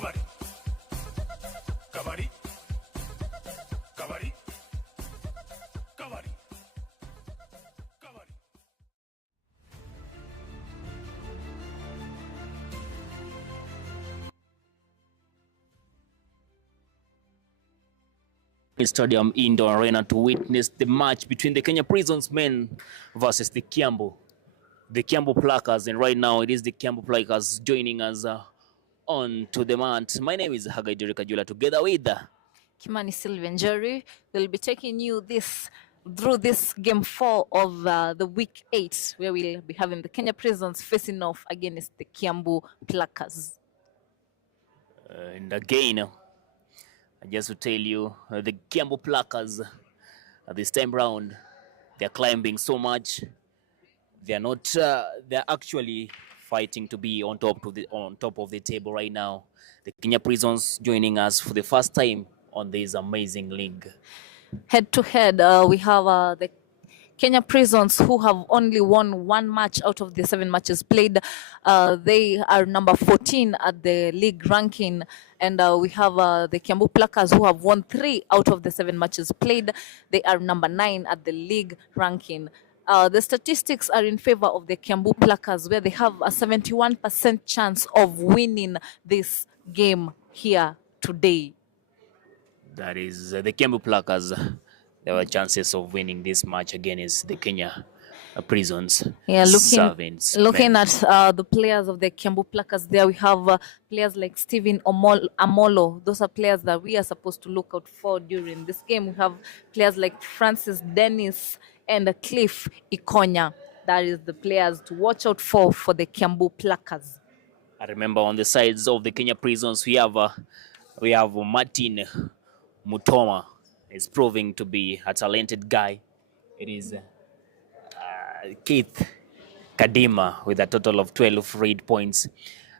Kabaddi. Kabaddi. Kabaddi. Kabaddi. Kabaddi. Stadium Indoor Arena to witness the match between the Kenya Prisons men versus the Kiambu Pluckers. And right now it is the Kiambu Pluckers joining us on to the mat. My name is Hagai Kajula together with Kimani Sylvian Jerry will be taking you through this game 4 of the week 8, where we'll be having the Kenya Prisons facing off against the Kiambu Pluckers. And again, just to tell you, the Kiambu Pluckers this time round, they're climbing so much. They're not. They're actually fighting to be on top of the table right now. The Kenya Prisons joining us for the first time on this amazing league. Head to head, we have the Kenya Prisons, who have only won 1 match out of the 7 matches played. They are number 14 at the league ranking. And we have the Kiambu Pluckers, who have won 3 out of the 7 matches played. They are number 9 at the league ranking. The statistics are in favor of the Kiambu Pluckers, where they have a 71% chance of winning this game here today. That is the Kiambu Pluckers. There were chances of winning this match against the Kenya Prisons. Yeah, looking at the players of the Kiambu Pluckers, there we have players like Stephen Amolo. Those are players that we are supposed to look out for during this game. We have players like Francis Dennis and Cliff Ikonya. That is the players to watch out for the Kiambu Pluckers. I remember on the sides of the Kenya Prisons, we have Martin Mutoma. Is proving to be a talented guy. It is Keith Kadima with a total of 12 red points,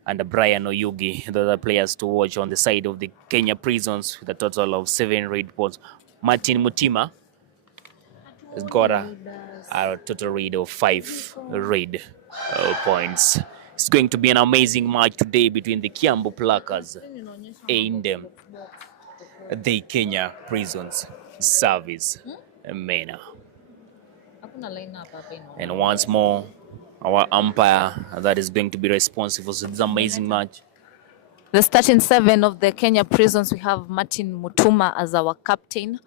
and Brian Oyugi, the other players to watch on the side of the Kenya Prisons with a total of 7 red points. Martin Mutima has got a total read of 5 red points. It's going to be an amazing match today between the Kiambu Pluckers and the Kenya Prisons Service Mena. And once more, our umpire that is going to be responsible for this amazing match. The starting 7 of the Kenya Prisons, we have Martin Mutuma as our captain.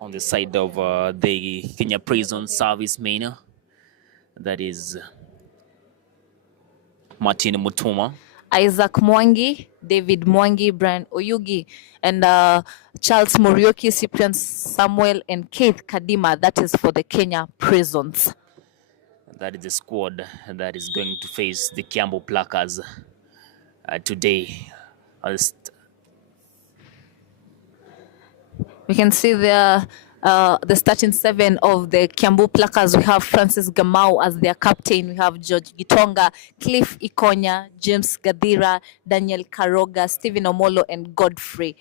On the side of the Kenya Prison Service Mena, that is Martin Mutuma, Isaac Mwangi, David Mwangi, Brian Oyugi, and Charles Murioki, Cyprian Samuel, and Keith Kadima. That is for the Kenya Prisons. That is the squad that is going to face the Kiambu Pluckers today. We can see there the starting 7 of the Kiambu Pluckers. We have Francis Gamau as their captain. We have George Gitonga, Cliff Ikonya, James Gadira, Daniel Karoga, Stephen Omolo, and Godfrey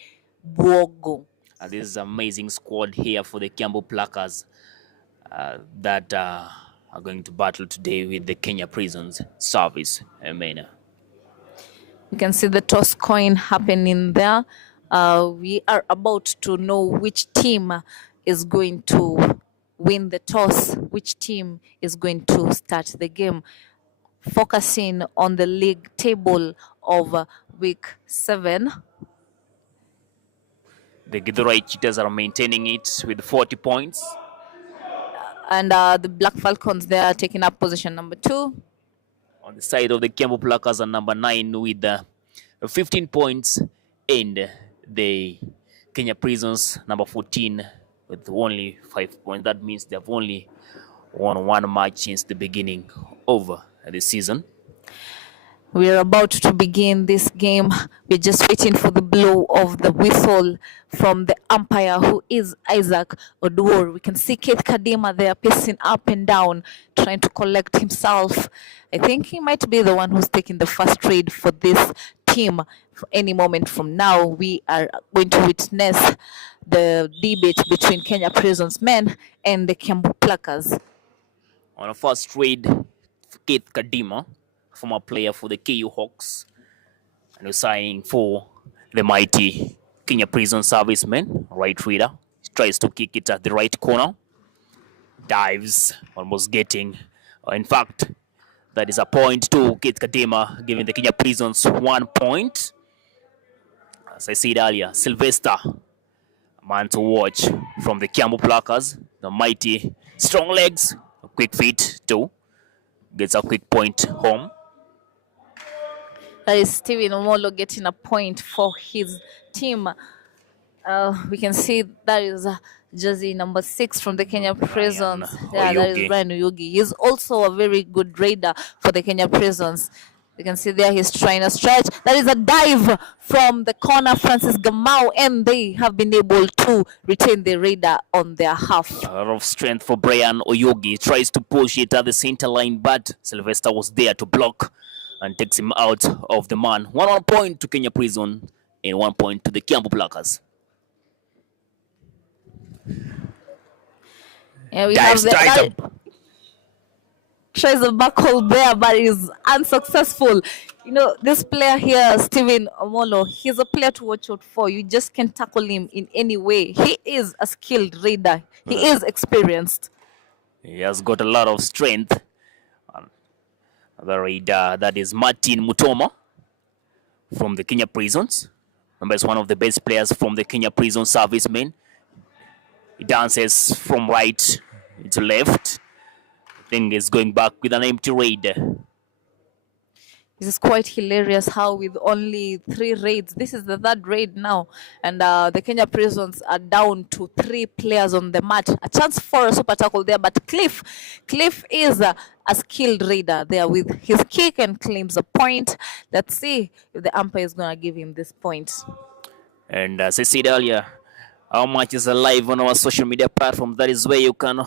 Buogo. This is an amazing squad here for the Kiambu Pluckers that are going to battle today with the Kenya Prisons Service. Amen. You can see the toss coin happening there. We are about to know which team is going to win the toss, which team is going to start the game. Focusing on the league table of week 7. The Githurai Cheetahs are maintaining it with 40 points. And the Black Falcons, they are taking up position number 2. On the side of the Kiambu Pluckers are number 9 with 15 points, and the Kenya Prisons number 14 with only 5 points. That means they have only won 1 match since the beginning of the season. We're about to begin this game. We're just waiting for the blow of the whistle from the umpire, who is Isaac Oduor. We can see Keith Kadima there pacing up and down, trying to collect himself. I think he might be the one who's taking the first trade for this team. For any moment from now, we are going to witness the debate between Kenya Prisons men and the Kiambu Pluckers. On a first trade, Keith Kadima, former player for the KU Hawks, And we're signing for the mighty Kenya Prison Servicemen. Right reader. Tries to kick it at the right corner. Dives, almost getting. In fact, that is a point to Keith Kadima, giving the Kenya Prisons 1 point. As I said earlier, Sylvester, a man to watch from the Kiambu Pluckers. The mighty strong legs, a quick feet too. Gets a quick point home. That is Stephen Omolo getting a point for his team. We can see that is jersey number 6 from the Kenya Prisons. Yeah, that is Brian Oyugi. He's also a very good raider for the Kenya Prisons. You can see there he's trying to stretch. That is a dive from the corner, Francis Gamau, and they have been able to retain the raider on their half. A lot of strength for Brian Oyugi. Tries to push it at the center line, but Sylvester was there to block and takes him out of the man. 1 point to Kenya Prison and 1 point to the Kiambu Pluckers. Yeah, we have the, tries a backhold there, but is unsuccessful. You know, this player here, Stephen Omolo, he's a player to watch out for. You just can't tackle him in any way. He is a skilled raider. He is experienced. He has got a lot of strength. The raider, that is Martin Mutoma from the Kenya Prisons. Remember, he's one of the best players from the Kenya Prison Servicemen. He dances from right to left. I think he's going back with an empty raid. This is quite hilarious how with only 3 raids, this is the 3rd raid now, and the Kenya Prisons are down to 3 players on the mat. A chance for a super tackle there, but Cliff is a skilled raider there with his kick and claims a point. Let's see if the umpire is going to give him this point. And as I said earlier, our matches are live on our social media platform. That is where you can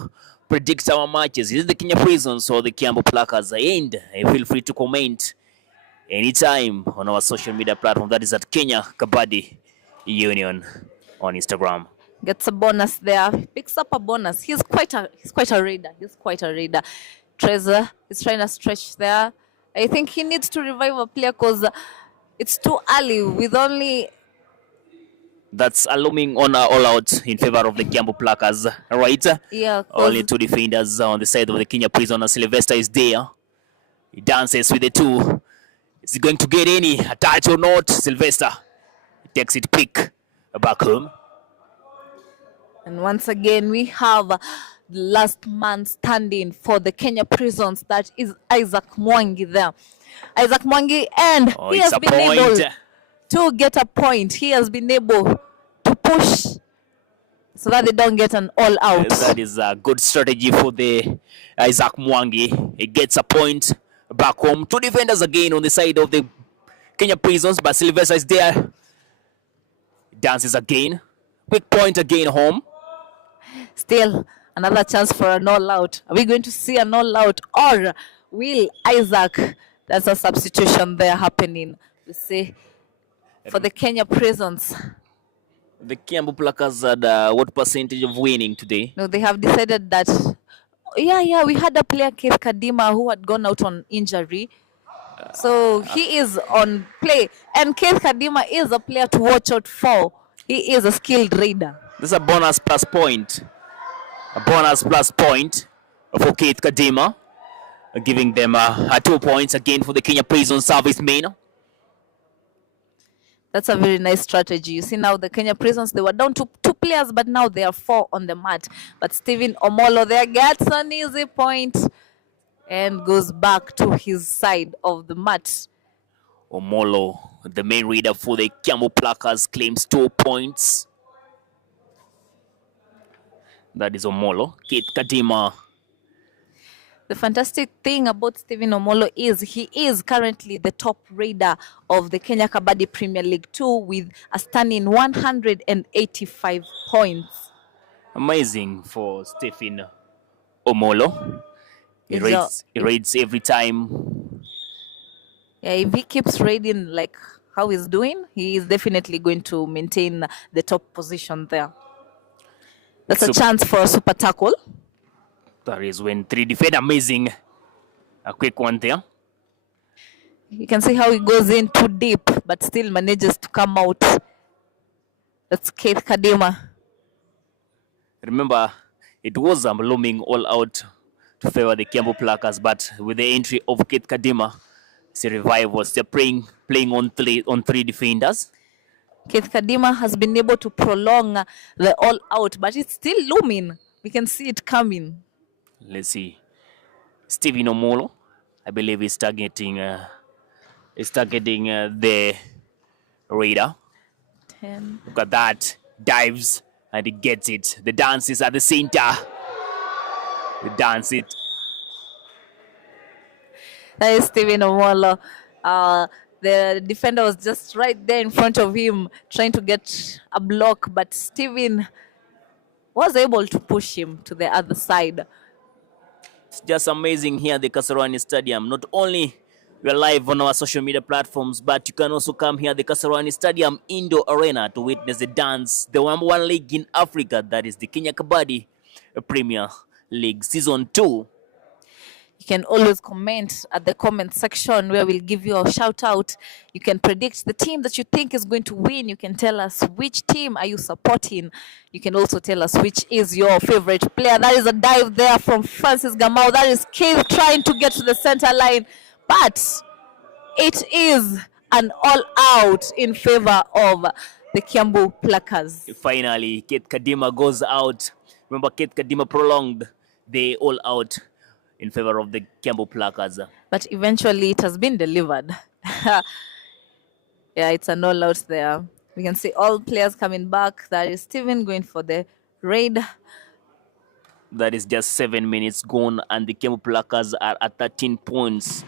predict our matches. Is it the Kenya Prisons or the Kiambu Pluckers? And feel free to comment anytime on our social media platform. That is at Kenya Kabaddi Union on Instagram. Gets a bonus there. Picks up a bonus. He's quite a raider. Trezor is trying to stretch there. I think he needs to revive a player because it's too early with only. That's a looming on all out in favor of the Kiambu Pluckers, right? Yeah. Only 2 defenders on the side of the Kenya Prison. Sylvester is there. He dances with the 2. Is he going to get any? A touch or not? Sylvester takes it pick back home. And once again, we have the last man standing for the Kenya Prisons. That is Isaac Mwangi there. Isaac Mwangi, and he has been able to get a point. He has been able to push so that they don't get an all out. That is a good strategy for the Isaac Mwangi. He gets a point back home. 2 defenders again on the side of the Kenya Prisons, but Sylvester is there. Dances again. Quick point again home. Still another chance for an all out. Are we going to see an all out, or will Isaac? That's a substitution there happening. You see, for the Kenya Prisons. The Kiambu Pluckers had what percentage of winning today? No, they have decided that. Yeah, we had a player, Keith Kadima, who had gone out on injury. So he is on play. And Keith Kadima is a player to watch out for. He is a skilled raider. This is a bonus plus point. A bonus plus point for Keith Kadima. Giving them 2 points again for the Kenya Prison Servicemen. That's a very nice strategy. You see now the Kenya Prisons, they were down to 2 players, but now they are 4 on the mat. But Stephen Omolo there gets an easy point and goes back to his side of the mat. Omolo, the main reader for the Kiambu Pluckers, claims 2 points. That is Omolo. Keith Kadima. The fantastic thing about Stephen Omolo is he is currently the top raider of the Kenya Kabaddi Premier League 2 with a stunning 185 points. Amazing for Stephen Omolo. He raids every time. Yeah, if he keeps raiding like how he's doing, he is definitely going to maintain the top position there. That's a chance for a super tackle. That is when 3 defend. Amazing. A quick one there. You can see how he goes in too deep, but still manages to come out. That's Keith Kadima. Remember, it was looming all out to favor the Kiambu Pluckers, but with the entry of Keith Kadima, it's a revival. They're playing on three defenders. Keith Kadima has been able to prolong the all out, but it's still looming. We can see it coming. Let's see. Stephen Omolo, I believe he's targeting the Raider. 10. Look at that. Dives and he gets it. The dance is at the center. The dance it. That is Stephen Omolo. The defender was just right there in front of him trying to get a block, but Stephen was able to push him to the other side. It's just amazing here at the Kasarani Stadium. Not only we're live on our social media platforms, but you can also come here at the Kasarani Stadium Indoor Arena to witness the dance, the number one league in Africa, that is the Kenya Kabaddi Premier League Season 2. You can always comment at the comment section where we'll give you a shout out. You can predict the team that you think is going to win. You can tell us which team are you supporting. You can also tell us which is your favorite player. That is a dive there from Francis Gamau. That is Keith trying to get to the center line. But it is an all out in favor of the Kiambu Pluckers. Finally, Keith Kadima goes out. Remember, Keith Kadima prolonged the all out in favor of the Kiambu Pluckers. But eventually it has been delivered. Yeah, it's an all out there. We can see all players coming back. That is Steven going for the raid. That is just 7 minutes gone, and the Kiambu Pluckers are at 13 points,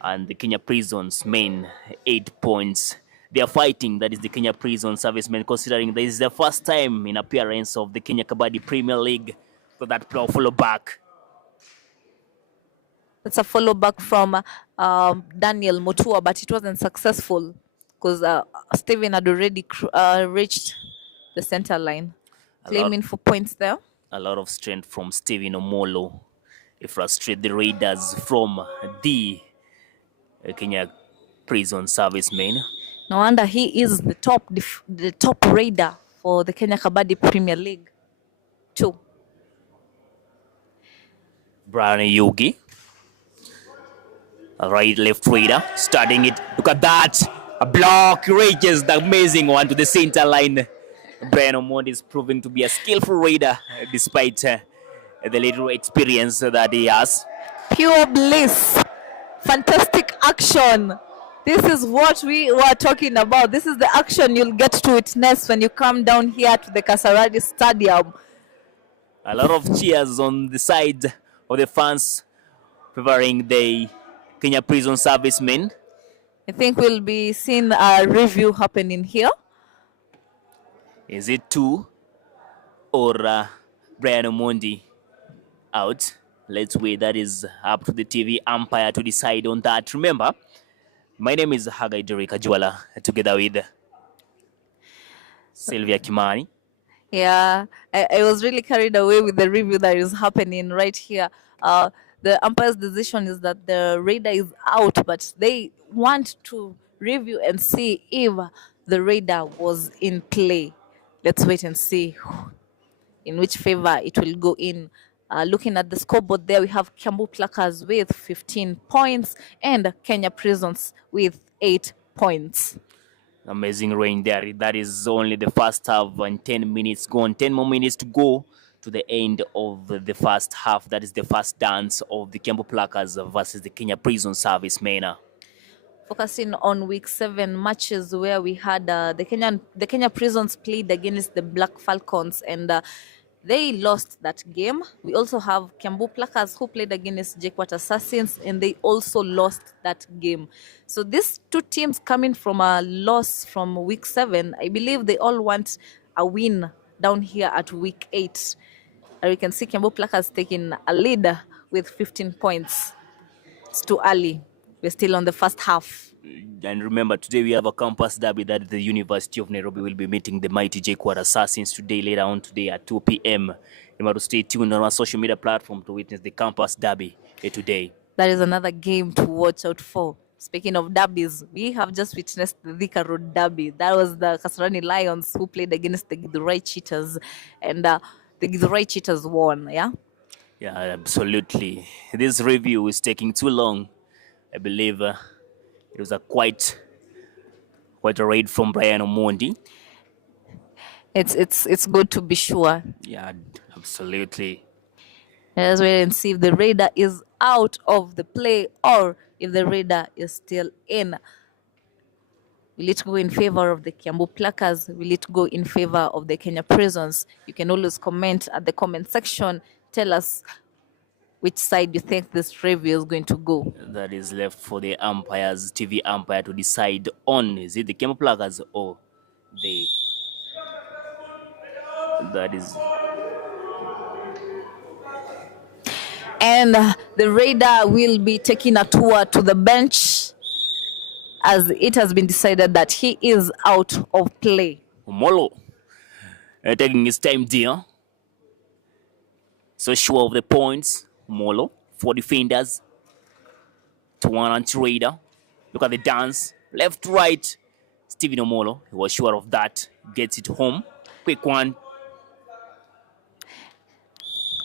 and the Kenya Prisons main 8 points. They are fighting, that is the Kenya Prison Servicemen, considering this is the first time in appearance of the Kenya Kabaddi Premier League for that follow back. That's a follow back from Daniel Mutua, but it wasn't successful because Steven had already reached the center line, claiming for points there. A lot of strength from Stephen Omolo. He frustrated the Raiders from the Kenya Prison Servicemen. No wonder he is the top raider for the Kenya Kabaddi Premier League 2. Brian Yugi. Right, left raider, starting it. Look at that. A block reaches the amazing one to the center line. Brian Omondi is proving to be a skillful raider despite the little experience that he has. Pure bliss. Fantastic action. This is what we were talking about. This is the action you'll get to witness when you come down here to the Kasarani Stadium. A lot of cheers on the side of the fans favoring the Kenya Prison Servicemen. I think we'll be seeing a review happening here. Is it 2 or Brian Omondi out? Let's wait. That is up to the TV umpire to decide on that. Remember, my name is Hagai Derek Ajwala, together with Sylvia Kimani. Yeah, I was really carried away with the review that is happening right here. The umpire's decision is that the raider is out, but they want to review and see if the raider was in play. Let's wait and see in which favor it will go in. Looking at the scoreboard there, we have Kiambu Pluckers with 15 points and Kenya Prisons with 8 points. Amazing rain there. That is only the first half and 10 minutes gone. 10 more minutes to go to the end of the first half. That is the first dance of the Kiambu Pluckers versus the Kenya Prison Servicemen. Focusing on week 7 matches where we had the Kenya Prisons played against the Black Falcons and they lost that game. We also have Kiambu Pluckers who played against Jaquat Assassins and they also lost that game. So these two teams coming from a loss from week 7, I believe they all want a win down here at week 8. And we can see Kiambu Pluckers taking a lead with 15 points. It's too early. We're still on the first half. And remember, today we have a campus derby that the University of Nairobi will be meeting the mighty Jaquat Assassins today, later on today at 2 p.m. Remember to stay tuned on our social media platform to witness the campus derby today. That is another game to watch out for. Speaking of derbies, we have just witnessed the Thika Road derby. That was the Kasarani Lions who played against the Githurai Cheetahs, and the Githurai Cheetahs won. Yeah. Yeah, absolutely. This review is taking too long. I believe it was a quite a raid from Brian Omondi. It's good to be sure. Yeah, absolutely. Let us wait and see if the Raider is out of the play or if the Raider is still in. Will it go in favor of the Kiambu Pluckers? Will it go in favor of the Kenya Prisons? You can always comment at the comment section. Tell us which side you think this review is going to go. That is left for the umpires, TV umpire, to decide on. Is it the Kiambu Pluckers or the... That is... And the Raider will be taking a tour to the bench as it has been decided that he is out of play. Molo taking his time there. So sure of the points. Molo, 4 defenders to 1 anti-Raider. Look at the dance. Left, right. Stephen Omolo, he was sure of that. Gets it home. Quick one.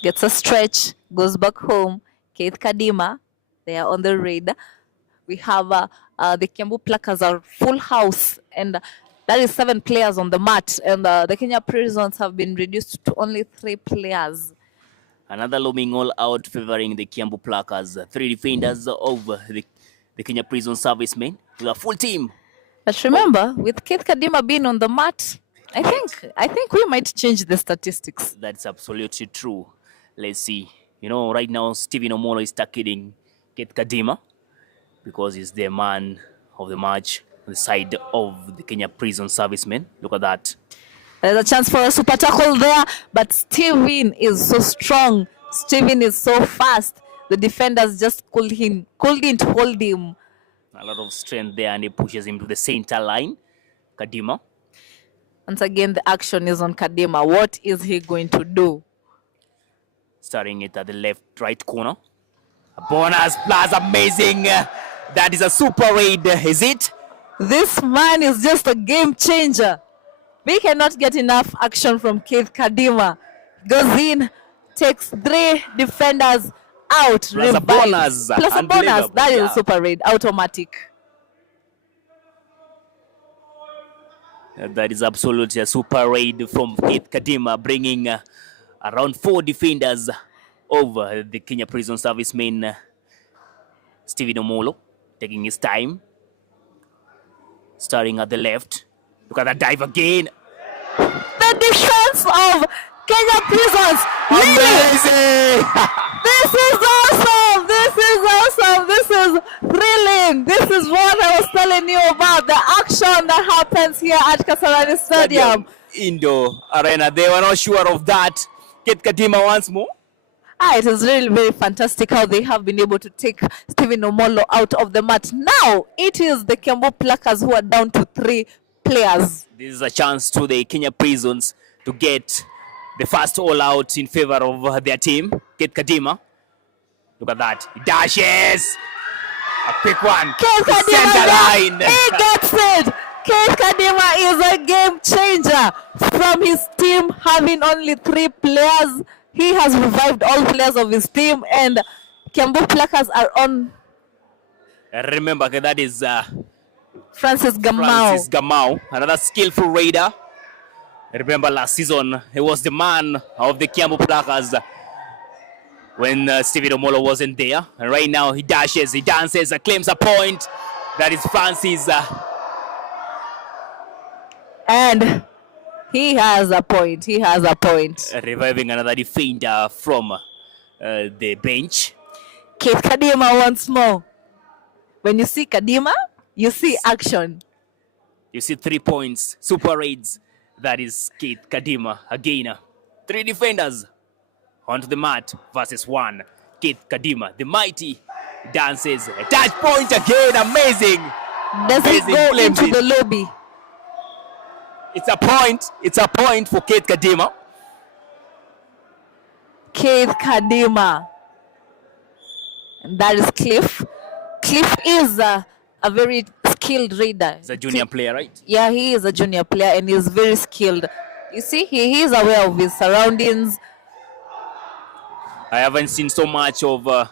Gets a stretch, goes back home. Keith Kadima, they are on the raid. We have the Kiambu Pluckers are full house, and that is 7 players on the mat. And the Kenya Prisons have been reduced to only 3 players. Another looming all out favoring the Kiambu Pluckers. 3 defenders over the Kenya Prison servicemen with a full team. But remember, with Keith Kadima being on the mat, I think we might change the statistics. That's absolutely true. Let's see. You know, right now, Stephen Omolo is tackling Keith Kadima because he's the man of the match on the side of the Kenya Prison servicemen. Look at that. There's a chance for a super tackle there, but Steven is so strong. Steven is so fast. The defenders just couldn't hold him. A lot of strength there, and he pushes him to the center line. Kadima. Once again, the action is on Kadima. What is he going to do? Starting it at the left, right corner. A bonus plus, amazing. That is a super raid, is it? This man is just a game changer. We cannot get enough action from Keith Kadima. Goes in, takes 3 defenders out. Plus a bonus. Plus a bonus. That is a super raid, automatic. That is absolutely a super raid from Keith Kadima, bringing around 4 defenders over the Kenya Prison serviceman Stephen Omolo, taking his time. Starting at the left. Look at that dive again. The defense of Kenya Prisons. Amazing! This is awesome. This is awesome. This is thrilling. This is what I was telling you about. The action that happens here at Kasarani Stadium. Indo Arena. They were not sure of that. Get Kadima once more. It is really very fantastic how they have been able to take Stephen Omolo out of the mat. Now it is the Kiambu Pluckers who are down to 3 players. This is a chance to the Kenya Prisons to get the first all out in favor of their team. Get Kadima. Look at that. He dashes. A quick one. Center line. He gets it. Keith Kadima is a game changer. From his team having only 3 players, he has revived all players of his team, and Kiambu Pluckers are on. Remember, that is Francis Gamau. Another skillful raider. Remember last season, he was the man of the Kiambu Pluckers when Stephen Omolo wasn't there. And right now, he dashes, he dances, claims a point. That is Francis. And he has a point. He has a point. Reviving another defender from the bench. Keith Kadima once more. When you see Kadima, you see action. You see 3 points, super raids. That is Keith Kadima again. 3 defenders onto the mat versus 1. Keith Kadima, the mighty, dances. A touch point again, amazing. Does he go into the lobby? It's a point. It's a point for Keith Kadima. Keith Kadima. And that is Cliff. Cliff is a very skilled raider. He's a junior player, right? Yeah, he is a junior player and he's very skilled. You see, he is aware of his surroundings. I haven't seen so much of point.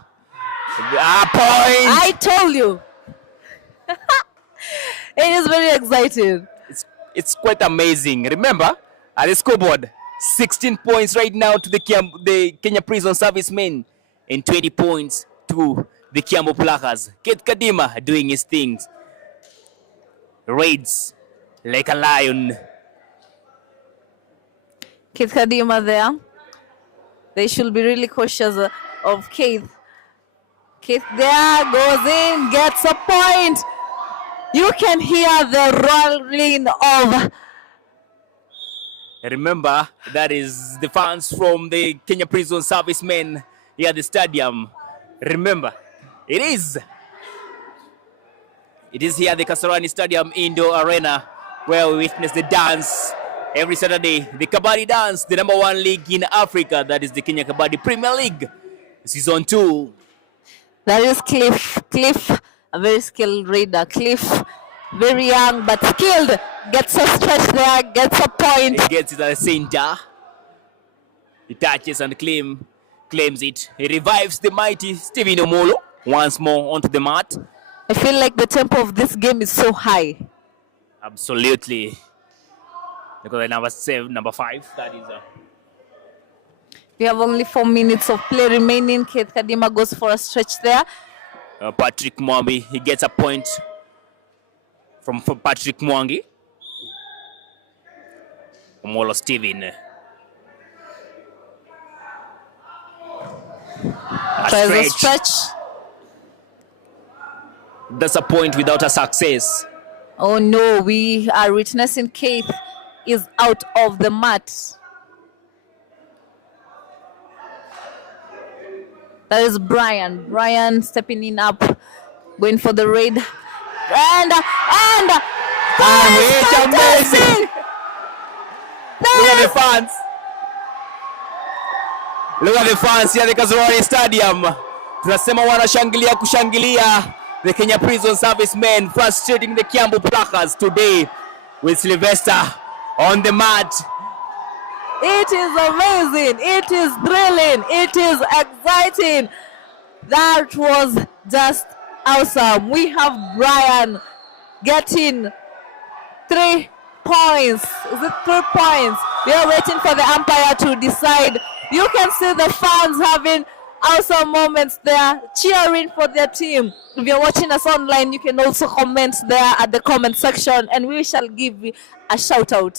I told you. It is very exciting. It's quite amazing. Remember, at the scoreboard, 16 points right now to the Kenya Prison Servicemen and 20 points to the Kiambu Pluckers. Kate Kadima doing his things. Raids like a lion. Keith Kadima there. They should be really cautious of Keith. Keith there goes in, gets a point. You can hear the rolling of. Remember, that is the fans from the Kenya Prison Servicemen here at the stadium. Remember, it is here at the Kasarani Stadium Indoor Arena where we witness the dance every Saturday. The Kabaddi dance, the #1 league in Africa. That is the Kenya Kabaddi Premier League, Season 2. That is Cliff, a very skilled raider. Cliff, very young but skilled, gets a stretch there, gets a point. He gets it at the center. He touches and claims it. He revives the mighty Stephen Omolo once more onto the mat. I feel like the tempo of this game is so high. Absolutely. Because number 5, that is We have only 4 minutes of play remaining. Keith Kadima goes for a stretch there. Patrick Mwambi, he gets a point from Patrick Mwangi. Omolo Steven. Tries a stretch. That's a point without a success. Oh no, we are witnessing Keith is out of the mat. That is Brian. Brian stepping in up, going for the raid. And it's amazing. Look at the fans. Look at the fans here at the Kasarani Stadium. Tunasema wanashangilia kushangilia the Kenya Prison Servicemen frustrating the Kiambu Pluckers today with Sylvester on the mat. It is amazing. It is thrilling. It is exciting. That was just awesome. We have Brian getting 3 points. Is it 3 points? We are waiting for the umpire to decide. You can see the fans having awesome moments there, cheering for their team. If you're watching us online, you can also comment there at the comment section and we shall give you a shout out.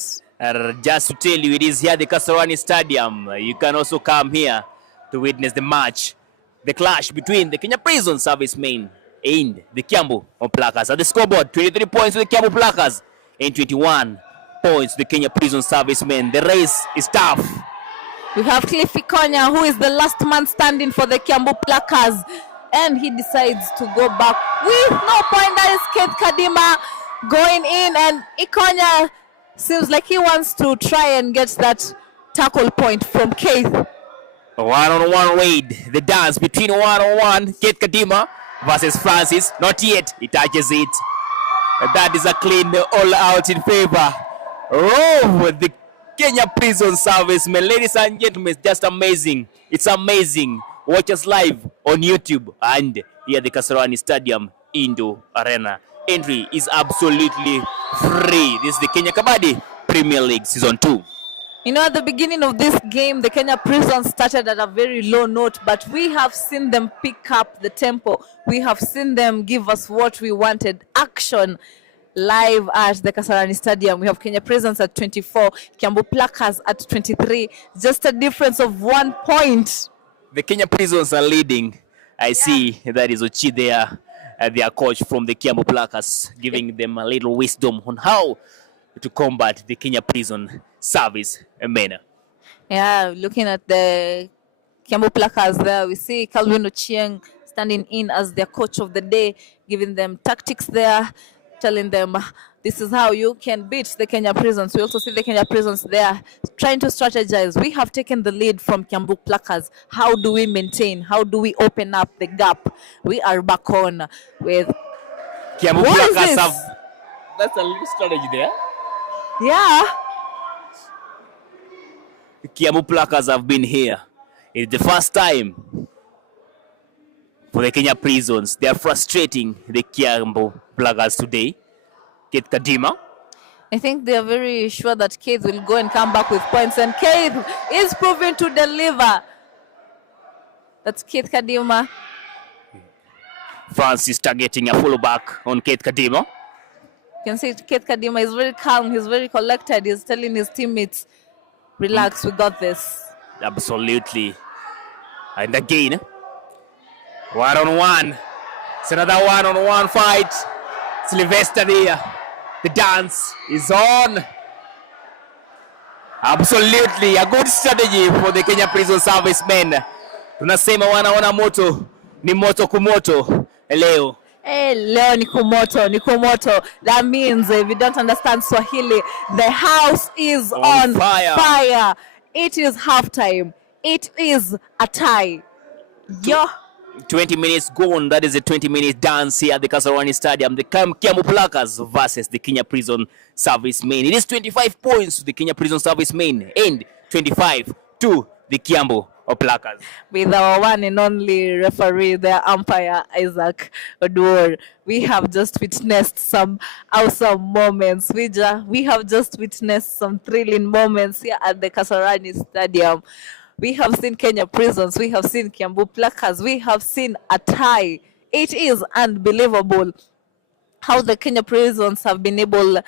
Just to tell you, it is here at the Kasarani Stadium. You can also come here to witness the match, the clash between the Kenya Prison Servicemen and the Kiambu Pluckers. At the scoreboard, 23 points to the Kiambu Pluckers and 21 points to the Kenya Prison Servicemen. The race is tough. We have Cliffy Konya, who is the last man standing for the Kiambu Pluckers, and he decides to go back with no point. That is Keith Kadima going in, and Ikonya seems like he wants to try and get that tackle point from Keith. One-on-one raid, the dance between one-on-one, Keith Kadima versus Francis. Not yet, he touches it. That is a clean all out in favor of the Kenya Prison Servicemen. Ladies and gentlemen, it's just amazing. It's amazing. Watch us live on YouTube and here at the Kasarani Stadium Indoor Arena. Entry is absolutely free. This is the Kenya Kabaddi Premier League Season 2. You know, at the beginning of this game, the Kenya Prison started at a very low note, but we have seen them pick up the tempo. We have seen them give us what we wanted, action. Live at the Kasarani Stadium, we have Kenya Prisons at 24, Kiambu Pluckers at 23, just a difference of 1 point. The Kenya Prisons are leading. I see that is Ochi there, their coach from the Kiambu Pluckers, giving them a little wisdom on how to combat the Kenya Prison Servicemen. Yeah, looking at the Kiambu Pluckers there, we see Calvin Ochieng standing in as their coach of the day, giving them tactics there, telling them this is how you can beat the Kenya Prisons. We also see the Kenya Prisons there trying to strategize. We have taken the lead from Kiambu Pluckers. How do we maintain? How do we open up the gap? We are back on with Kiambu What is Pluckers this? have. That's a little strategy there. Yeah. The Kiambu Pluckers have been here. It's the first time for the Kenya Prisons. They are frustrating the Kiambu Pluckers today. Keith Kadima. I think they are very sure that Keith will go and come back with points, and Keith is proving to deliver. That's Keith Kadima. Francis targeting a follow back on Keith Kadima. You can see Keith Kadima is very calm. He's very collected. He's telling his teammates, relax, we got this. Absolutely. And again, 1-on-1. It's another 1-on-1 fight. Sylvester here. The dance is on. Absolutely. A good strategy for the Kenya Prison Servicemen. Tunasema wanaona moto ni moto kumoto leo. Hey, leo ni kumoto, ni kumoto. That means if you don't understand Swahili, the house is on fire. It is halftime. It is a tie. Yo. 20 minutes gone. That is a 20-minute dance here at the Kasarani Stadium. The Kiambu Pluckers versus the Kenya Prison Servicemen. It is 25 points to the Kenya Prison Servicemen and 25 to the Kiambu Pluckers. With our one and only referee, the umpire, Isaac Oduor. We have just witnessed some awesome moments. We have just witnessed some thrilling moments here at the Kasarani Stadium. We have seen Kenya Prisons, we have seen Kiambu Pluckers, we have seen a tie. It is unbelievable how the Kenya Prisons have been able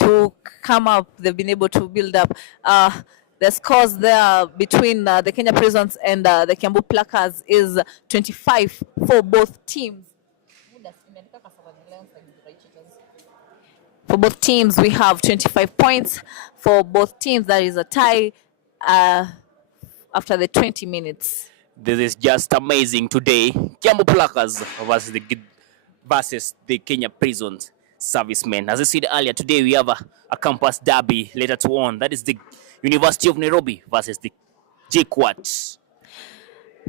to come up, they've been able to build up. The scores there between the Kenya Prisons and the Kiambu Pluckers is 25 for both teams. For both teams, we have 25 points. For both teams, that is a tie. After the 20 minutes. This is just amazing today. Kiambu Pluckers versus the Kenya Prisons Servicemen. As I said earlier, today we have a campus derby later on. That is the University of Nairobi versus the JKUAT.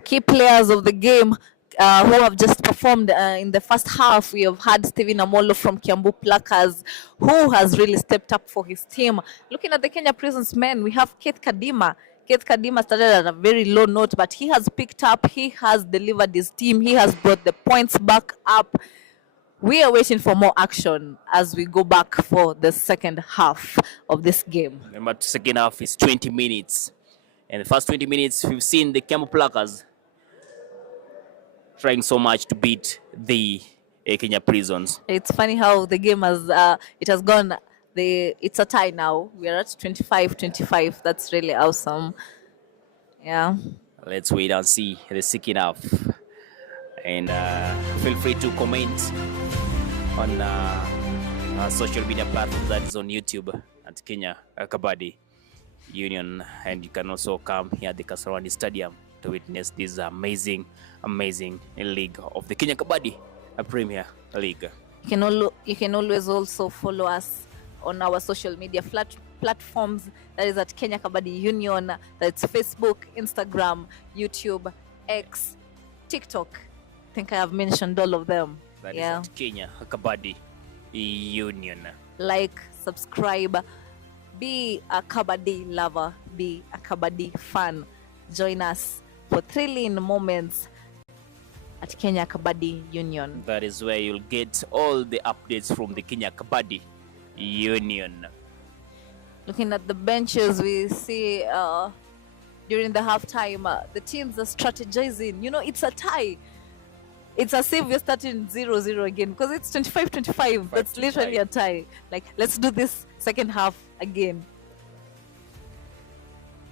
Key players of the game who have just performed in the first half. We have had Stephen Amolo from Kiambu Pluckers, who has really stepped up for his team. Looking at the Kenya Prisons men, we have Keith Kadima. Keith Kadima started at a very low note, but he has picked up, he has delivered his team, he has brought the points back up. We are waiting for more action as we go back for the second half of this game. Remember, the second half is 20 minutes. And the first 20 minutes, we've seen the Kiambu Pluckers trying so much to beat the Kenya Prisons. It's funny how the game has gone. It's a tie now. We are at 25-25. That's really awesome. Yeah. Let's wait and see the second half. And feel free to comment on our social media platforms, that is on YouTube at Kenya Kabaddi Union. And you can also come here at the Kasarani Stadium to witness this amazing league of the Kenya Kabaddi Premier League. You can always also follow us on our social media platforms. That is at Kenya Kabaddi Union. That's Facebook, Instagram, YouTube, X, TikTok. I think I have mentioned all of them. That is at Kenya Kabaddi Union. Like, subscribe, be a Kabaddi lover, be a Kabaddi fan. Join us for thrilling moments at Kenya Kabaddi Union. That is where you'll get all the updates from the Kenya Kabaddi Union. Looking at the benches, we see during the halftime, the teams are strategizing. You know, it's a tie. It's as if we're starting 0-0 again because it's 25-25. That's literally a tie. Like, let's do this second half again.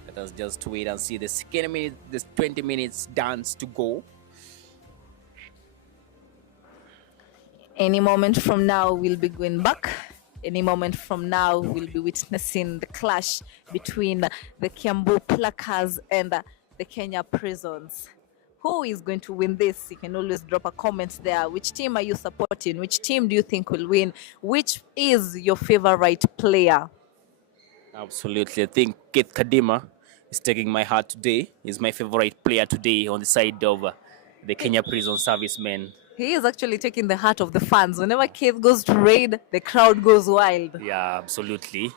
Let us just wait and see the second minute, this 20 minutes dance to go. Any moment from now, we'll be going back. Any moment from now, we'll be witnessing the clash between the Kiambu Pluckers and the Kenya Prisons. Who is going to win this? You can always drop a comment there. Which team are you supporting? Which team do you think will win? Which is your favorite player? Absolutely. I think Keith Kadima is taking my heart today. He's my favorite player today on the side of the Kenya Prison Servicemen. He is actually taking the heart of the fans. Whenever Keith goes to raid, the crowd goes wild. Yeah, absolutely.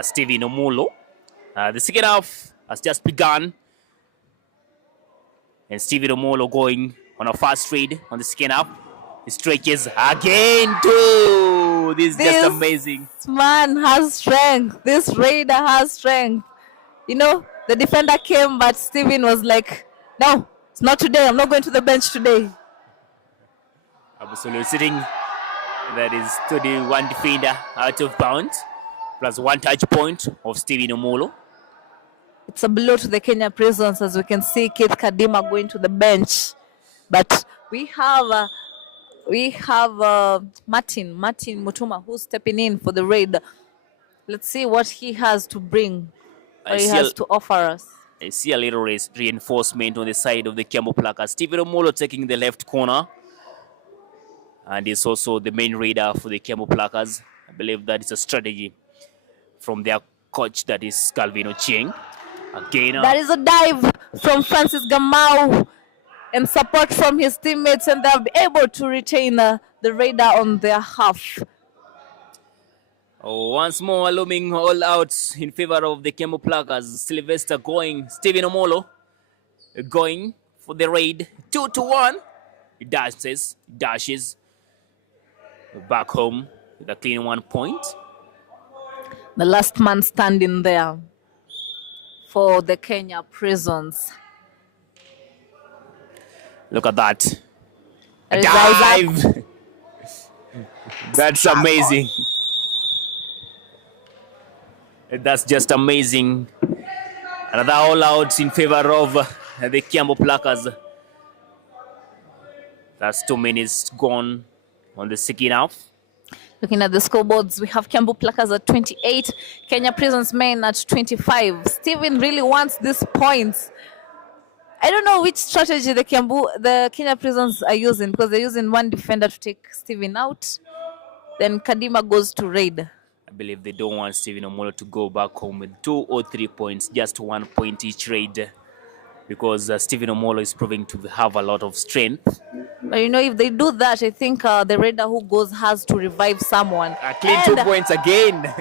Stephen Omulo. The second half has just begun. And Stephen Omulo going on a fast raid on the second half. He stretches again too. This is just amazing. This man has strength. This raider has strength. You know, the defender came, but Stephen was like, no, it's not today. I'm not going to the bench today. Absolutely sitting. That is 31 defender out of bounds. Plus 1 touch point of Stephen Omulo. It's a blow to the Kenya Prisons, as we can see Keith Kadima going to the bench. But we have Martin Mutuma, who's stepping in for the raid. Let's see what he has to bring, or he has to offer us. I see a little reinforcement on the side of the Kiambu Pluckers. Stephen Omulo taking the left corner. And he's also the main raider for the Kiambu Pluckers. I believe that is a strategy from their coach, that is Calvin Ochieng. Again, that is a dive from Francis Gamau and support from his teammates, and they'll be able to retain the raider on their half. Once more looming all out in favor of the Kiambu Pluckers. Sylvester going, Stephen Omulo going for the raid. 2-1. He dashes back home with a clean 1 point. The last man standing there for the Kenya Prisons. Look at that. A dive. That's amazing. That's just amazing. Another all out in favor of the Kiambu Pluckers. That's 2 minutes gone on the second half. Looking at the scoreboards, we have Kiambu Pluckers at 28, Kenya Prisons men at 25. Stephen really wants these points. I don't know which strategy the Kenya Prisons are using, because they're using one defender to take Stephen out. Then Kadima goes to raid. I believe they don't want Stephen Omulo to go back home with 2 or 3 points, just 1 point each raid, because Stephen Omulo is proving to have a lot of strength. But you know, if they do that, I think the raider who goes has to revive someone. Clean 2 points again.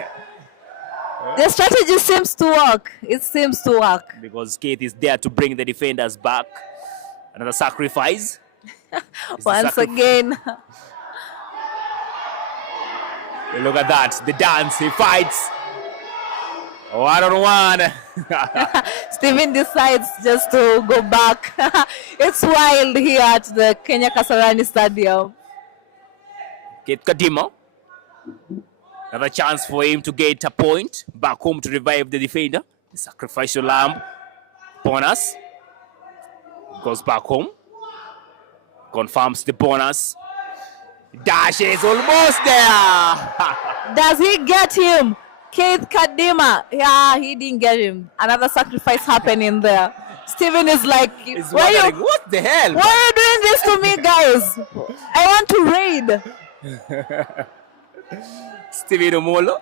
The strategy seems to work. It seems to work. Because Keith is there to bring the defenders back. Another sacrifice. Once again. Look at that. The dance. He fights. 1-on-1. Stephen decides just to go back. It's wild here at the Kenya Kasarani Stadium. Keith Kadima. Another chance for him to get a point back home to revive the defender. The sacrificial lamb. Bonus. Goes back home. Confirms the bonus. Dash is almost there. Does he get him? Keith Kadima. Yeah, he didn't get him. Another sacrifice happening there. Stephen is like, what the hell? Why are you doing this to me, guys? I want to raid. Stephen Omulo.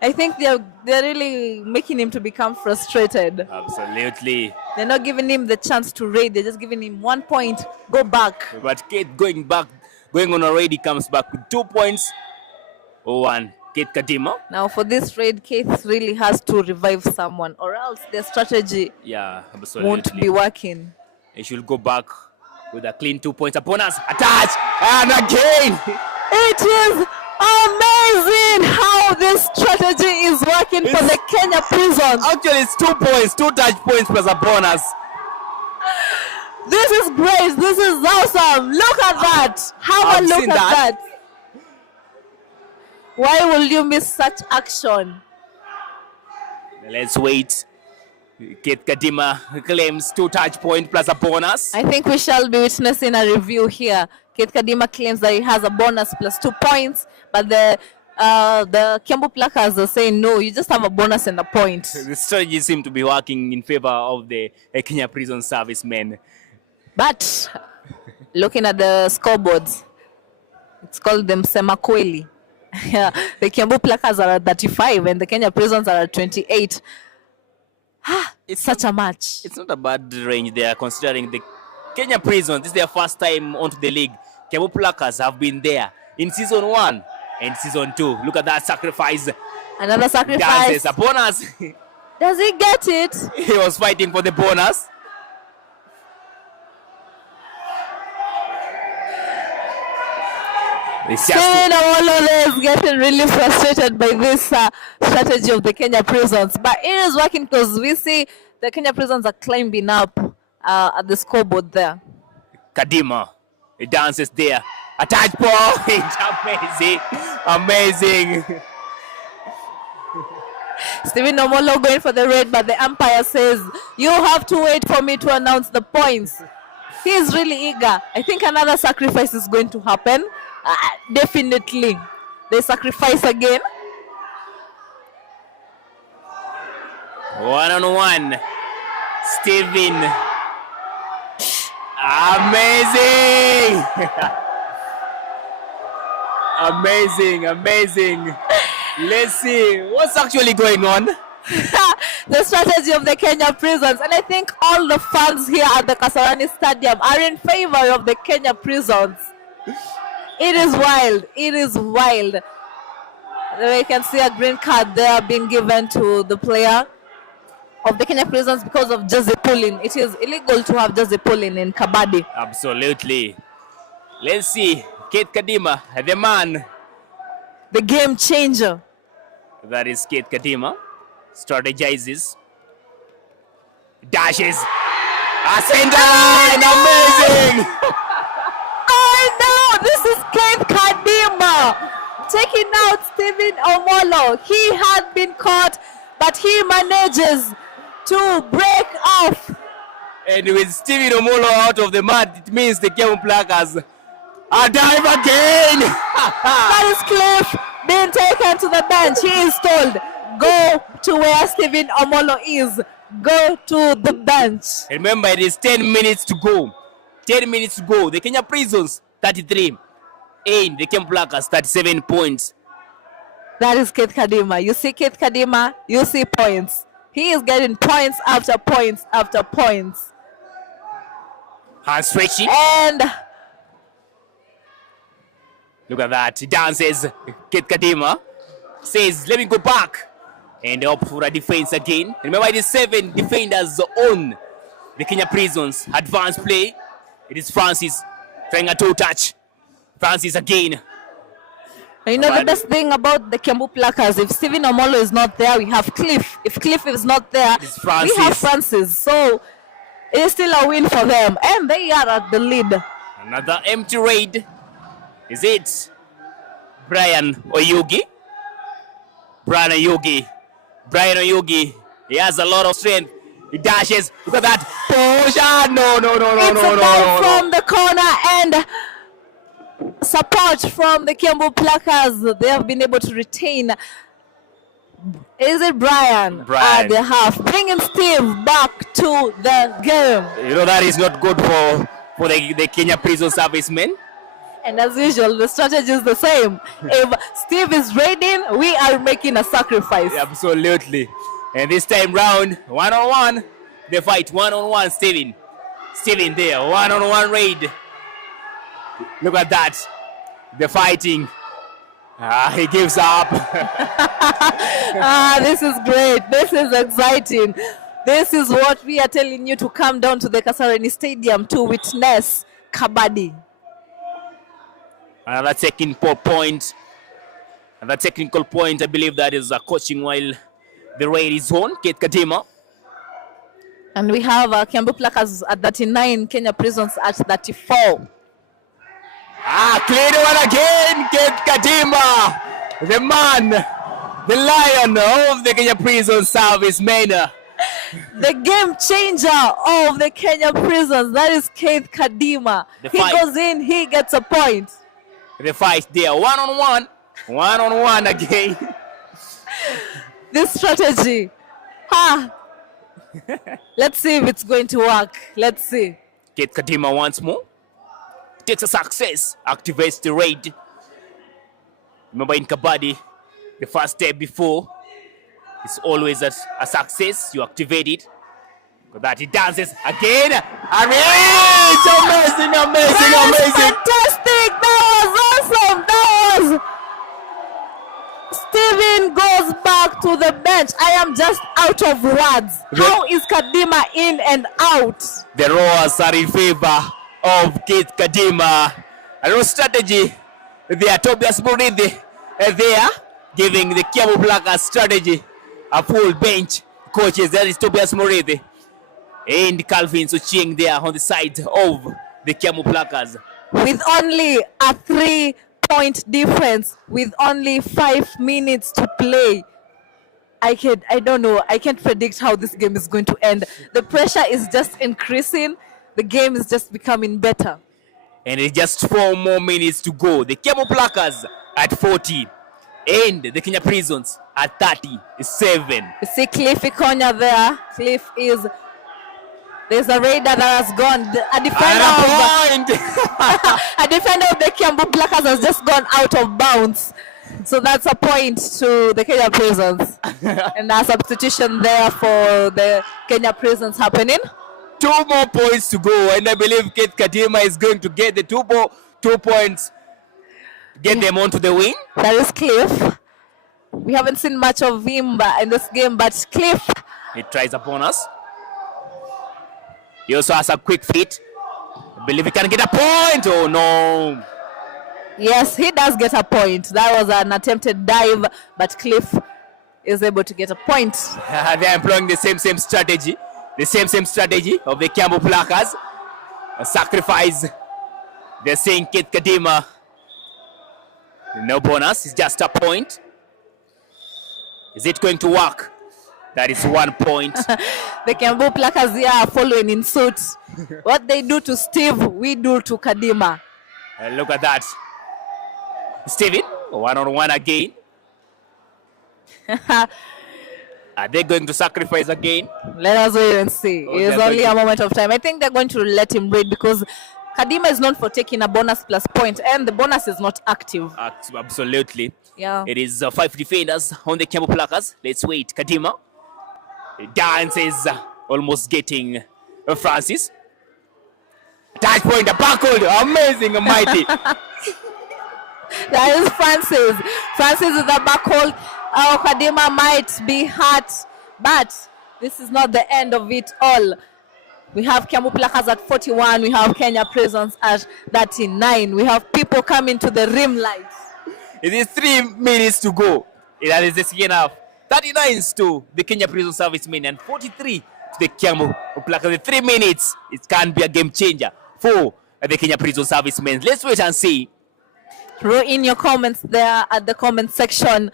I think they're really making him to become frustrated. Absolutely. They're not giving him the chance to raid. They're just giving him 1 point. Go back. But Keith going on a raid, he comes back with 2 points. 1. Keith Kadima. Now for this raid, Keith really has to revive someone, or else their strategy won't be working. He should go back with a clean 2 points. A bonus, a touch, and again. It is amazing how this strategy is working for the Kenya Prisons. Actually, it's 2 points, 2 touch points plus a bonus. This is great. This is awesome. Look at that. Have a look at that. Why will you miss such action? Let's wait. Keith Kadima claims 2 touch points plus a bonus. I think we shall be witnessing a review here. Keith Kadima claims that he has a bonus plus 2 points, but the Kiambu Pluckers are saying no, you just have a bonus and a point. The strategy seems to be working in favor of the Kenya Prison Servicemen. But looking at the scoreboards, it's called them Semakweli. The Kiambu Pluckers are at 35 and the Kenya Prisons are at 28. It's such a match. It's not a bad range there, considering the Kenya Prisons, this is their first time onto the league. Kiambu Pluckers have been there in season 1 and season 2. Look at that sacrifice. Another sacrifice. Dances a bonus. Does he get it? He was fighting for the bonus. Steven Omolo is getting really frustrated by this strategy of the Kenya Prisons, but it is working because we see the Kenya Prisons are climbing up at the scoreboard there. Kadima, he dances there. A touch point. Amazing. Amazing. Steven Omolo going for the red, but the umpire says, you have to wait for me to announce the points. He is really eager. I think another sacrifice is going to happen. Definitely. They sacrifice again. 1-on-1. Steven. Amazing. Amazing, amazing. Let's see what's actually going on. The strategy of the Kenya Prisons, and I think all the fans here at the Kasarani Stadium are in favor of the Kenya Prisons. It is wild. It is wild. You can see a green card there being given to the player of the Kenya Prisons because of jersey pulling. It is illegal to have jersey pulling in Kabaddi. Absolutely. Let's see. Kate Kadima, the man. The game changer. That is Kate Kadima. Strategizes. Dashes. A center line. Amazing. I know. This is Keith Kadima taking out Steven Omolo. He had been caught, but he manages to break off. And with Steven Omolo out of the mud, it means the Kiambu Pluckers are dive again. That is Cliff being taken to the bench. He is told, go to where Steven Omolo is. Go to the bench. Remember, it is 10 minutes to go. 10 minutes to go. The Kenya Prisons, 33. And the Kiambu Pluckers, 37 points. That is Keith Kadima. You see Keith Kadima, you see points. He is getting points after points after points. Hand stretching. And look at that. He dances. Keith Kadima says, let me go back. And up for a defense again. Remember, it is 7 defenders on the Kenya Prisons. Advanced play. It is Francis trying a toe touch. Francis again. you know the best thing about the Kiambu Pluckers, if Steven Omolo is not there, we have Cliff. If Cliff is not there, we have Francis. So it is still a win for them. And they are at the lead. Another empty raid. Is it Brian Oyugi? Brian Oyugi. Brian Oyugi. He has a lot of strength. He dashes. Look at that. Push. No. It's a ball from the corner and support from the Kiambu Pluckers. They have been able to retain. Is it Brian? Brian. They have bringing Steve back to the game. You know that is not good for the Kenya Prison servicemen. And as usual, the strategy is the same. If Steve is raiding, we are making a sacrifice. Absolutely. And this time round, 1-on-1, they fight 1-on-1. Steven there, 1-on-1 raid. Look at that. They're fighting. He gives up. This is great. This is exciting. This is what we are telling you to come down to the Kasarani Stadium to witness Kabaddi. Another technical point. Another technical point. I believe that is coaching while the raid is on. Kate Kadima. And we have Kiambu Pluckers at 39, Kenya Prisons at 34. Clear one again. Kate Kadima. The man. The lion of the Kenya Prison servicemen. The game changer of the Kenya Prisons. That is Keith Kadima. He goes in, he gets a point. The fight there, 1-on-1, 1-on-1 again. This strategy, let's see if it's going to work. Let's see. Kate Kadima once more. Takes a success, activates the raid. Remember in Kabaddi, the first step before is always a success. You activate it. That he dances again. Amazing. That is fantastic. in goes back to the bench. I am just out of words. How is Kadima in and out? The Roars are in favor of Keith Kadima. A new strategy. They are Tobias Murithi there, giving the Kiambu Pluckers strategy a full bench. Coaches, that is Tobias Murithi and Calvin Suching there on the side of the Kiambu Pluckers. With only a 3-point difference, with only 5 minutes to play, I don't know. I can't predict how this game is going to end. The pressure is just increasing. The game is just becoming better. And it's just 4 more minutes to go. The Kiambu Pluckers at 40 and the Kenya Prisons at 37. You see Cliff Ikonya there. Cliff is... There's a raider that has gone. A defender of the Kiambu Pluckers has just gone out of bounds. So that's a point to the Kenya Prisons. And a substitution there for the Kenya Prisons happening. 2 more points to go, and I believe Keith Kadima is going to get the 2 points, get them onto the win. That is Cliff. We haven't seen much of him in this game, but Cliff. He tries upon us. He also has a quick feet. I believe he can get a point. Oh no. Yes, he does get a point. That was an attempted dive, but Cliff is able to get a point. They are employing the same strategy. The same strategy of the Kiambu Pluckers. A sacrifice. They're saying Keith Kadima. No bonus, it's just a point. Is it going to work? That is 1 point. The Kiambu Pluckers here are following in suit. What they do to Steve, we do to Kadima. Look at that. Steven, 1-on-1 again. Are they going to sacrifice again? Let us wait and see. It's only a moment of time. I think they're going to let him read because Kadima is known for taking a bonus plus point, and the bonus is not active. Absolutely. Yeah. It is 5 defenders on the Kiambu Pluckers. Let's wait. Kadima dances, almost getting Francis. Touch point, a backhold. Amazing, mighty. That is Francis. Francis is the backhold. Oh, Kadima might be hurt, but this is not the end of it all. We have Kiambu Pluckers at 41. We have Kenya Prisons at 39. We have people coming to the rim lights. It is 3 minutes to go. That is the second half. 39 to the Kenya Prison Servicemen and 43 to the Kiambu Pluckers. In 3 minutes, it can be a game changer for the Kenya Prison Servicemen. Let's wait and see. Throw in your comments there at the comment section.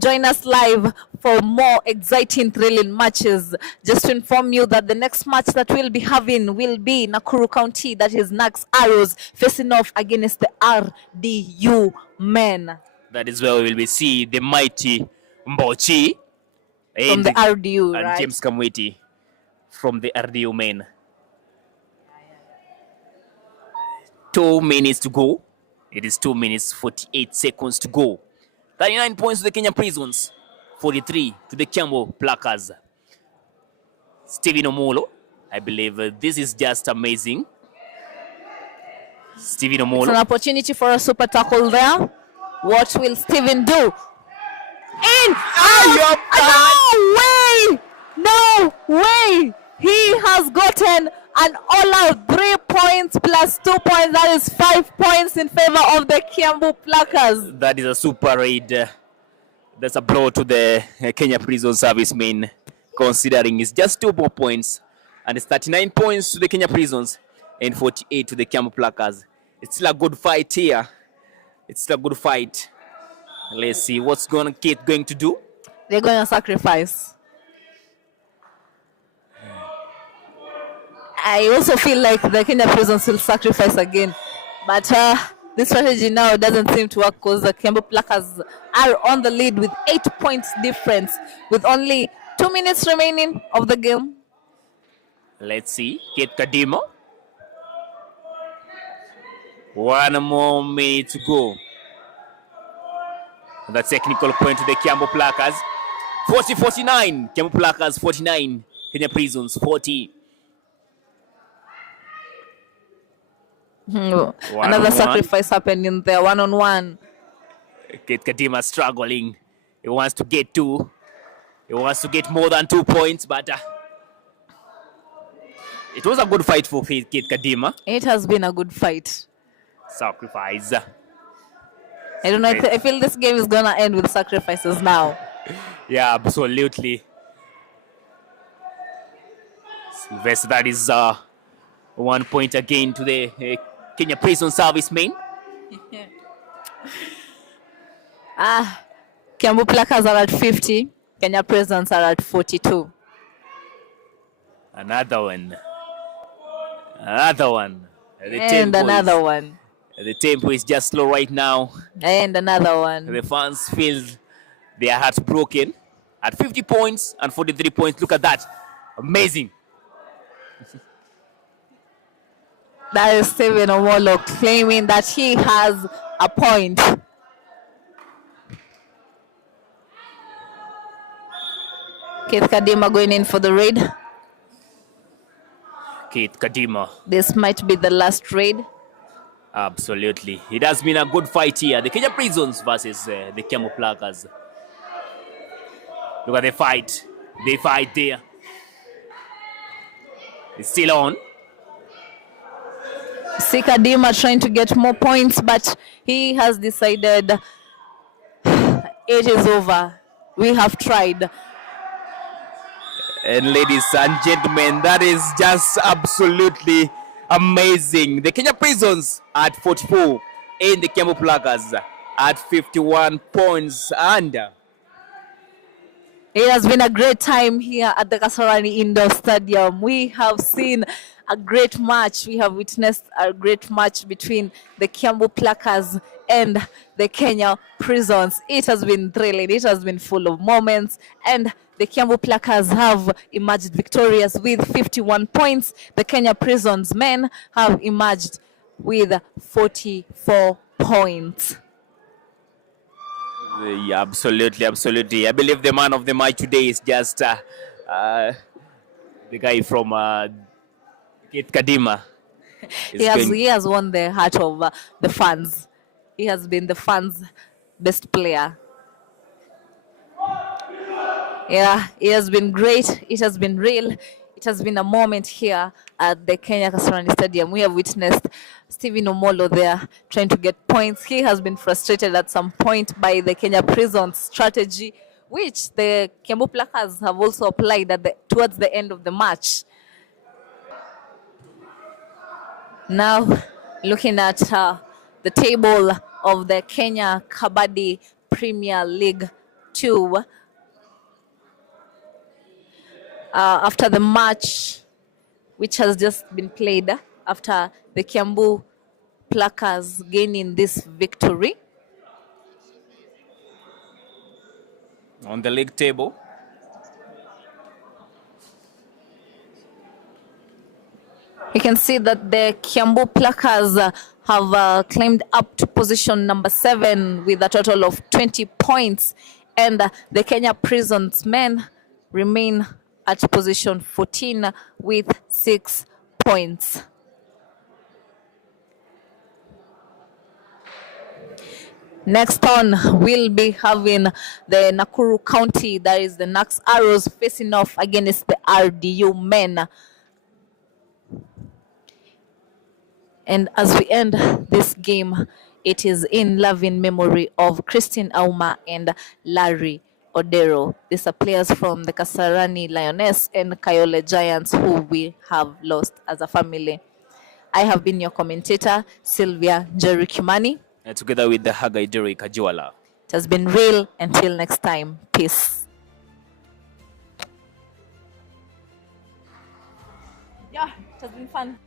Join us live for more exciting, thrilling matches. Just to inform you that the next match that we'll be having will be Nakuru County, that is Nax Arrows, facing off against the RDU men. That is where we will see the mighty Mbochi from the RDU, and right? James Kamwiti from the RDU men. 2 minutes to go. It is 2 minutes 48 seconds to go. 39 points to the Kenya Prisons, 43 to the Kiambu Pluckers. Stephen Omolo, I believe this is just amazing. Stephen Omolo. It's an opportunity for a super tackle there. What will Stephen do? In! Out! No way! He has gotten an all-out 3 points plus 2 points. That is 5 points in favor of the Kiambu Pluckers. That is a super raid. That's a blow to the Kenya Prison Servicemen, considering it's just 2 more points. And it's 39 points to the Kenya Prisons and 48 to the Kiambu Pluckers. It's still a good fight here. It's still a good fight. Let's see what's Kate going to do. They're going to sacrifice. I also feel like the Kenya Prisons will sacrifice again. But this strategy now doesn't seem to work because the Kiambu Pluckers are on the lead with 8 points difference with only 2 minutes remaining of the game. Let's see. Kate Kadima. 1 more minute to go. The technical point to the Kiambu Pluckers. 40-49. Kiambu Pluckers 49. Kenya Prisons 40. Another sacrifice happened in there, 1-on-1. Kate Kadima struggling. He wants to get 2. He wants to get more than 2 points, but it was a good fight for Keith Kadima. It has been a good fight. Sacrifice. I don't know. I feel this game is gonna end with sacrifices now. Yeah, absolutely. Sylvester, that is 1 point again to the Kenya Prison Service main. Kiambu Pluckers are at 50. Kenya Prisons are at 42. Another one. Another one. And another one. The tempo is just slow right now. And another one. The fans feel their hearts broken. At 50 points and 43 points. Look at that. Amazing. That is Steven Omolo claiming that he has a point. Keith Kadima going in for the raid. Keith Kadima. This might be the last raid. Absolutely. It has been a good fight here. The Kenya Prisons versus the Kiambu Pluckers. Look at the fight. They fight there. It's still on. Kadima trying to get more points, but he has decided it is over. We have tried. And ladies and gentlemen, that is just absolutely amazing. The Kenya Prisons at 44 and the Kiambu Pluckers at 51 points under. It has been a great time here at the Kasarani Indoor Stadium. We have seen a great match. We have witnessed a great match between the Kiambu Pluckers and the Kenya Prisons. It has been thrilling. It has been full of moments. And the Kiambu Pluckers have emerged victorious with 51 points. The Kenya Prisons men have emerged with 44 points. Yeah, absolutely, absolutely. I believe the man of the match today is just the guy from Keith Kadima. He has won the heart of the fans. He has been the fans' best player. Yeah, it has been great. It has been real. It has been a moment here at the Kenya Kasarani Stadium. We have witnessed Steven Omolo there trying to get points. He has been frustrated at some point by the Kenya Prisons strategy, which the Kiambu Pluckers have also applied towards the end of the match. Now, looking at the table of the Kenya Kabaddi Premier League 2, after the match which has just been played, after the Kiambu Pluckers gaining this victory. On the league table, you can see that the Kiambu Pluckers have climbed up to position number 7 with a total of 20 points, and the Kenya Prisons men remain at position 14 with 6 points. Next on, we'll be having the Nakuru County, that is the Nax Arrows, facing off against the RDU men. And as we end this game, it is in loving memory of Christine Auma and Larry Odero. These are players from the Kasarani Lioness and Kayole Giants who we have lost as a family. I have been your commentator, Sylvia Jerry Kimani. together with the Hagai Jerry Kajuala. It has been real. Until next time, peace. Yeah, it has been fun.